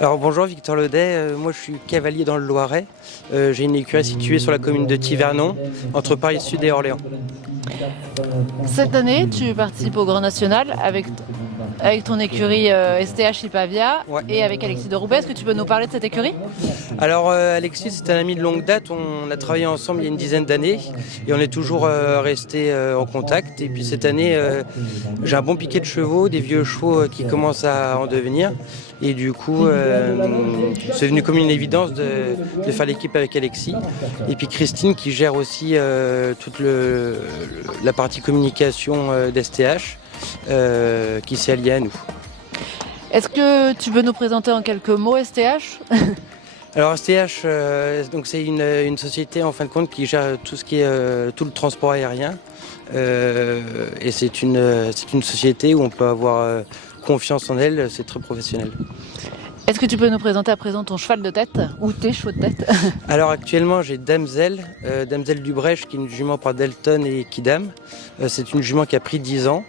Alors bonjour, Victor Ledet, moi je suis cavalier dans le Loiret. J'ai une écurie située sur la commune de Thivernon, entre Paris Sud et Orléans. Cette année, tu participes au Grand National avec ton écurie STH Ipavia Ouais. et avec Alexis de Roubaix. Est-ce que tu peux nous parler de cette écurie? Alors Alexis, c'est un ami de longue date, on a travaillé ensemble il y a une dizaine d'années et on est toujours resté en contact. Et puis cette année, j'ai un bon piquet de chevaux, des vieux chevaux qui commencent à en devenir. Et du coup, c'est venu comme une évidence de faire l'équipe avec Alexis. Et puis Christine qui gère aussi toute la partie communication d'STH qui s'est alliée à nous. Est-ce que tu peux nous présenter en quelques mots STH? Alors STH, donc c'est une société en fin de compte qui gère tout ce qui est tout le transport aérien. Et c'est une société où on peut avoir confiance en elle, c'est très professionnel. Est-ce que tu peux nous présenter à présent ton cheval de tête ou tes chevaux de tête? Alors actuellement j'ai Damsel du Brèche qui est une jument par Delton et Kidam. C'est une jument qui a pris 10 ans,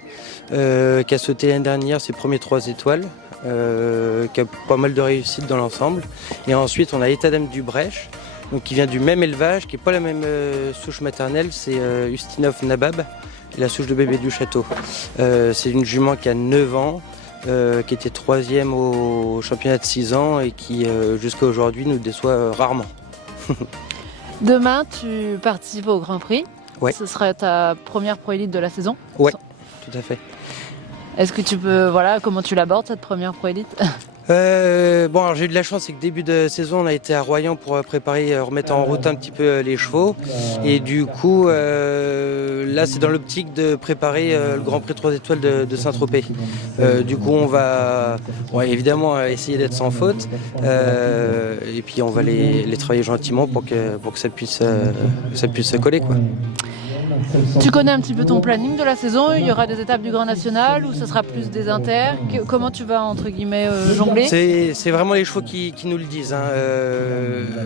qui a sauté l'année dernière ses premiers 3 étoiles, qui a pas mal de réussite dans l'ensemble. Et ensuite on a Etadam du Brèche, donc qui vient du même élevage, qui n'est pas la même souche maternelle, c'est Ustinov Nabab, la souche de bébé du château. C'est une jument qui a 9 ans, qui était 3e au championnat de 6 ans et qui jusqu'à aujourd'hui nous déçoit rarement. Demain, tu participes au Grand Prix. Ouais. Ce sera ta première Pro Élite de la saison. Ouais, tout à fait. Est-ce que tu peux, comment tu l'abordes cette première Pro Élite? Bon, alors j'ai eu de la chance, c'est que début de saison, on a été à Royan pour préparer, remettre en route un petit peu les chevaux. Et du coup, là, c'est dans l'optique de préparer le Grand Prix 3 étoiles de Saint-Tropez. Du coup, on va évidemment essayer d'être sans faute. Et puis, on va les travailler gentiment pour que ça puisse se coller, quoi. Tu connais un petit peu ton planning de la saison? Il y aura des étapes du Grand National ou ce sera plus des inters? Comment tu vas, entre guillemets, jongler? C'est vraiment les chevaux qui nous le disent, hein.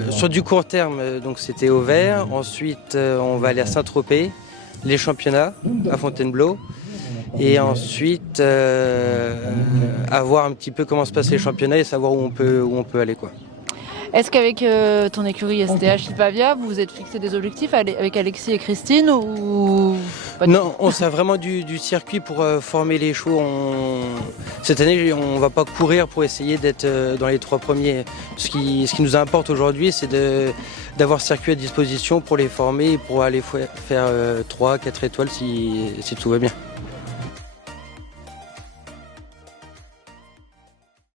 Sur du court terme, donc c'était au vert. Ensuite, on va aller à Saint-Tropez, les championnats à Fontainebleau. Et ensuite, à voir un petit peu comment se passent les championnats et savoir où on peut aller, quoi. Est-ce qu'avec ton écurie STH Ipavia, vous vous êtes fixé des objectifs avec Alexis et Christine ou pas Non, on sert vraiment du circuit pour former les chevaux. Cette année, on ne va pas courir pour essayer d'être dans les 3 premiers. Ce qui nous importe aujourd'hui, c'est d'avoir ce circuit à disposition pour les former et pour aller faire 3-4 étoiles si tout va bien.